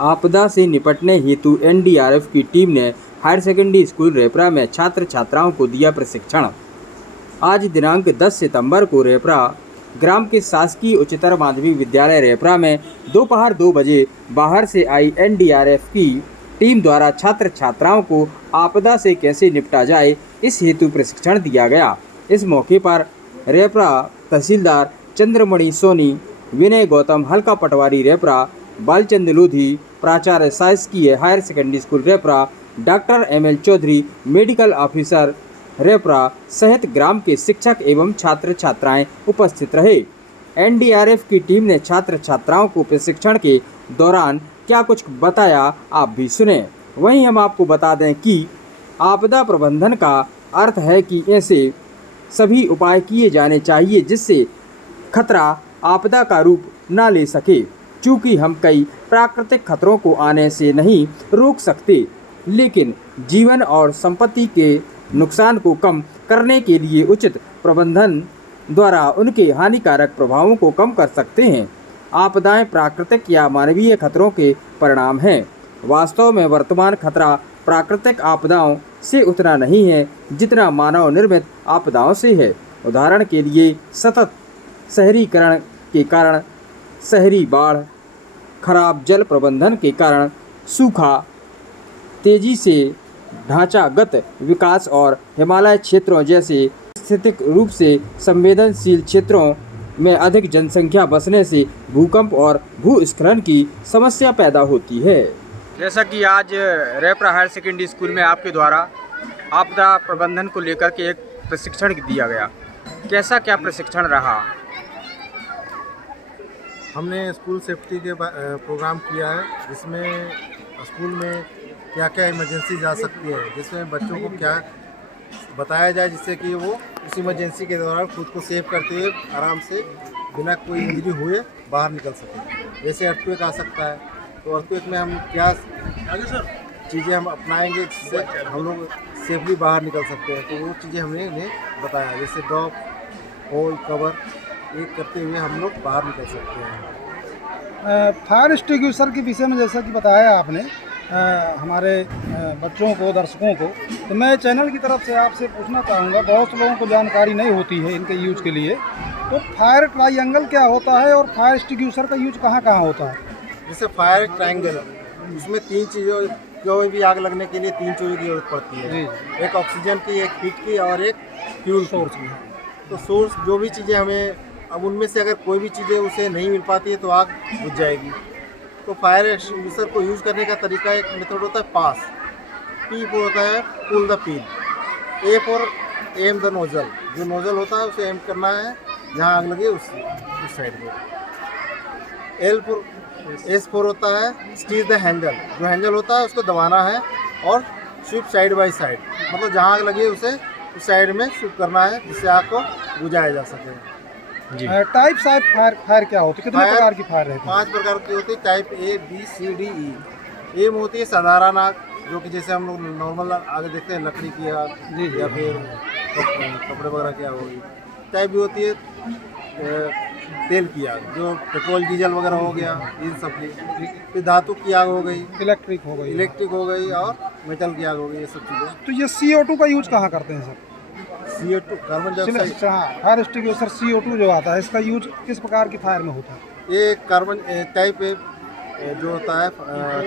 आपदा से निपटने हेतु एनडीआरएफ की टीम ने हायर सेकेंडरी स्कूल रेपरा में छात्र छात्राओं को दिया प्रशिक्षण। आज दिनांक 10 सितंबर को रेपरा ग्राम के शासकीय उच्चतर माध्यमिक विद्यालय रेपरा में दोपहर 2 बजे बाहर से आई एनडीआरएफ की टीम द्वारा छात्र छात्राओं को आपदा से कैसे निपटा जाए इस हेतु प्रशिक्षण दिया गया। इस मौके पर रेपरा तहसीलदार चंद्रमणि सोनी, विनय गौतम, हल्का पटवारी रेपरा, बालचंद लोधी, प्राचार्य शासकीय higher secondary school Repra, doctor ML Chaudhary, medical officer Repra सहित ग्राम के शिक्षक एवं छात्र छात्राएं उपस्थित रहे। एनडीआरएफ की टीम ने छात्र छात्राओं को प्रशिक्षण के दौरान क्या कुछ बताया, आप भी सुने। वहीं हम आपको बता दें कि आपदा प्रबंधन का अर्थ है कि ऐसे सभी उपाय किए जाने चाहिए जिससे खतरा आपदा का रूप न ले सके। चूँकि हम कई प्राकृतिक खतरों को आने से नहीं रोक सकते, लेकिन जीवन और संपत्ति के नुकसान को कम करने के लिए उचित प्रबंधन द्वारा उनके हानिकारक प्रभावों को कम कर सकते हैं। आपदाएं प्राकृतिक या मानवीय खतरों के परिणाम हैं। वास्तव में वर्तमान खतरा प्राकृतिक आपदाओं से उतना नहीं है जितना मानव निर्मित आपदाओं से है। उदाहरण के लिए सतत शहरीकरण के कारण शहरी बाढ़, खराब जल प्रबंधन के कारण सूखा, तेजी से ढांचागत विकास और हिमालय क्षेत्रों जैसे स्थितिक रूप से संवेदनशील क्षेत्रों में अधिक जनसंख्या बसने से भूकंप और भूस्खलन की समस्या पैदा होती है। जैसा कि आज रेपरा हायर सेकेंडरी स्कूल में आपके द्वारा आपदा प्रबंधन को लेकर के एक प्रशिक्षण दिया गया, कैसा क्या प्रशिक्षण रहा? हमने स्कूल सेफ्टी के प्रोग्राम किया है, जिसमें स्कूल में क्या क्या इमरजेंसी जा सकती है, जिसमें बच्चों को क्या बताया जाए जिससे कि वो उस इमरजेंसी के दौरान खुद को सेव करते हुए आराम से बिना कोई इंजरी हुए बाहर निकल सकें। जैसे अर्थक्वेक आ सकता है, तो अर्थक्वेक में हम क्या चीज़ें हम अपनाएंगे जिससे हम लोग सेफली बाहर निकल सकते हैं, तो वो चीज़ें हमने इन्हें बताया। जैसे ड्रॉप, होल, कवर, ये करते हुए हम लोग बाहर निकल सकते हैं। फायर एक्सटिंग्विशर के विषय में जैसा कि बताया आपने हमारे बच्चों को, दर्शकों को, तो मैं चैनल की तरफ से आपसे पूछना चाहूँगा, बहुत से लोगों को जानकारी नहीं होती है इनके यूज के लिए, तो फायर ट्रायंगल क्या होता है और फायर एक्सटिंग्विशर का यूज कहाँ कहाँ होता है? जैसे फायर ट्रायंगल, उसमें 3 चीज़ों, कोई भी आग लगने के लिए 3 चीज़ों की जरूरत पड़ती है। एक ऑक्सीजन की, एक हीट की और एक फ्यूल सोर्स की। तो सोर्स जो भी चीज़ें हमें, अब उनमें से अगर कोई भी चीज़ें उसे नहीं मिल पाती है तो आग बुझ जाएगी। तो फायर एक्सटिंग्विशर को यूज़ करने का तरीका, एक मेथड होता है पास, P पर होता है pull the pin, A for aim the nozzle, जो नोजल होता है उसे एम करना है जहाँ आग लगे उस साइड में। S फॉर होता है स्टीज द हैंडल, जो हैंडल होता है उसको दबाना है, और स्विप साइड बाय साइड, मतलब जहाँ आग लगे उसे उस साइड में स्विप करना है जिससे आग को बुझाया जा सके। टाइप्स ऑफ फायर क्या होती है? कितने प्रकार की फायर रहती है? 5 प्रकार की होती है। Type A, B, C, D, E। ए में होती है साधारण आग, जो कि जैसे हम लोग नॉर्मल आग देखते हैं, लकड़ी की आग या फिर कपड़े वगैरह की आग होगी। टाइप B होती है तेल की आग, जो पेट्रोल डीजल वगैरह हो गया, इन सब की। फिर धातु की आग हो गई, इलेक्ट्रिक हो गई और मेटल की आग हो गई, ये सब चीज़ें। तो ये CO2 का यूज कहाँ करते हैं सर? CO2 carbon dioxide. हाँ, फायर एक्सटिंग्विशर CO2 जो आता है, इसका यूज किस प्रकार की फायर में होता है? ये कार्बन टाइप A जो होता है,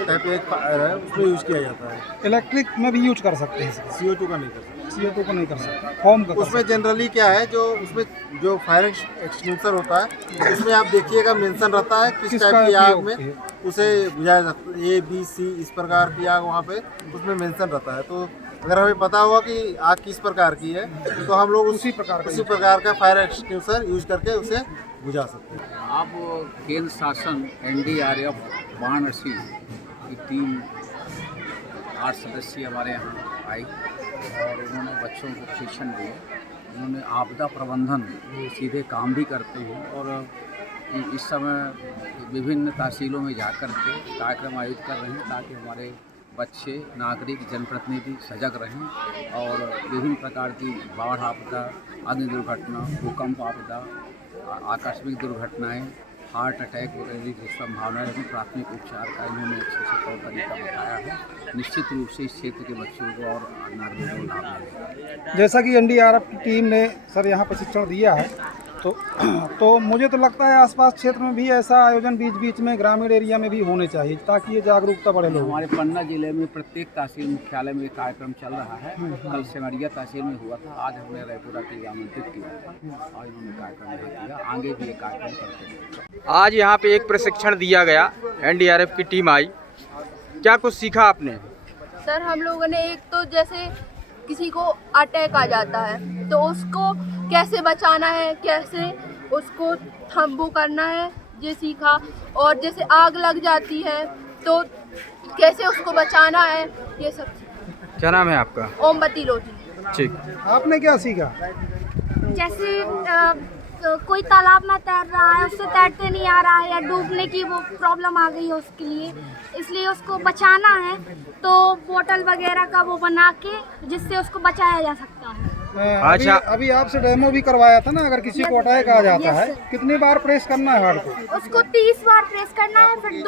टाइप A फायर है, उसमें यूज किया जाता है। इलेक्ट्रिक में भी यूज कर सकते हैं? CO2 का नहीं कर सकते। CO2 का नहीं कर सकते, फॉर्म का। उसमें जनरली क्या है, जो उसमें जो फायर एक्सटिंग्विशर होता है, उसमें आप देखिएगा मेंशन रहता है किस टाइप की आग में उसे बुझाया जाता है। A, B, C इस प्रकार की आग वहाँ पे उसमें मेंशन रहता है। तो अगर हमें पता होगा कि आग किस प्रकार की है, तो हम लोग उसी प्रकार का फायर एक्सटिंग्विशर यूज करके उसे बुझा सकते हैं। अब केंद्र शासन एनडीआरएफ वाराणसी की टीम 8 सदस्यीय हमारे यहाँ आई और उन्होंने बच्चों को प्रशिक्षण दिया। उन्होंने आपदा प्रबंधन सीधे काम भी करते हैं और इस समय विभिन्न तहसीलों में जाकर के कार्यक्रम आयोजित कर रहे हैं ताकि हमारे बच्चे, नागरिक, जनप्रतिनिधि सजग रहें और विभिन्न प्रकार की बाढ़ आपदा, अग्नि दुर्घटना, भूकंप आपदा, आकस्मिक दुर्घटनाएं, हार्ट अटैक वगैरह की संभावना है, लेकिन प्राथमिक उपचार का इन्होंने अच्छे से तौर तरीका बताया है। निश्चित रूप से इस क्षेत्र के बच्चों को और नागरिकों को लाभ मिलेगा। जैसा कि एनडीआरएफ की टीम ने सर यहाँ प्रशिक्षण दिया है, तो मुझे तो लगता है आसपास क्षेत्र में भी ऐसा आयोजन बीच बीच में ग्रामीण एरिया में भी होने चाहिए, ताकि ये जागरूकता बढ़े लोगों में। हमारे पन्ना जिले में प्रत्येक तहसील मुख्यालय में एक कार्यक्रम चल रहा है। कल सिमरिया तहसील में हुआ था, आज हमने रायपुरा की आमंत्रित किया था और इन्होंने कार्यक्रम यहाँ किया। आगे भी ये कार्यक्रम करते हैं। आज यहाँ पे एक प्रशिक्षण दिया गया, एनडीआरएफ की टीम आई, क्या कुछ सीखा आपने? सर हम लोगों ने एक तो जैसे किसी को अटैक आ जाता है तो उसको कैसे बचाना है, कैसे उसको वो करना है, ये सीखा। और जैसे आग लग जाती है तो कैसे उसको बचाना है, ये सब सीखा। क्या नाम है आपका? ओमवती लोधी। ठीक। आपने क्या सीखा? जैसे कोई तालाब में तैर रहा है, उससे तैरते नहीं आ रहा है या डूबने की वो प्रॉब्लम आ गई है उसके लिए, इसलिए उसको बचाना है तो बोतल वगैरह का वो बना के जिससे उसको बचाया जा सकता है। अच्छा। अभी आपसे डेमो भी करवाया था ना, अगर किसी को अटैक आ जाता है कितनी बार प्रेस करना है हार्ट को? उसको 30 बार प्रेस करना है, फिर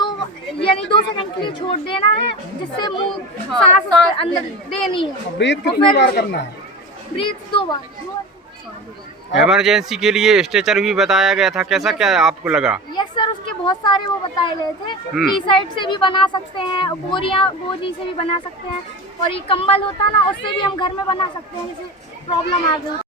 2 सेकंड के लिए छोड़ देना है, जिससे मुंह सांस उसके अंदर देनी है। ब्रीथ कितनी बार करना है? ब्रीथ 2 बार। इमरजेंसी के लिए स्ट्रेचर भी बताया गया था, कैसा क्या आपको लगा? यस सर, उसके बहुत सारे वो बताए गए थे। टी साइड से भी बना सकते हैं, बोरी से भी बना सकते हैं, और ये कंबल होता है ना, उससे भी हम घर में बना सकते हैं, जैसे प्रॉब्लम आ गई।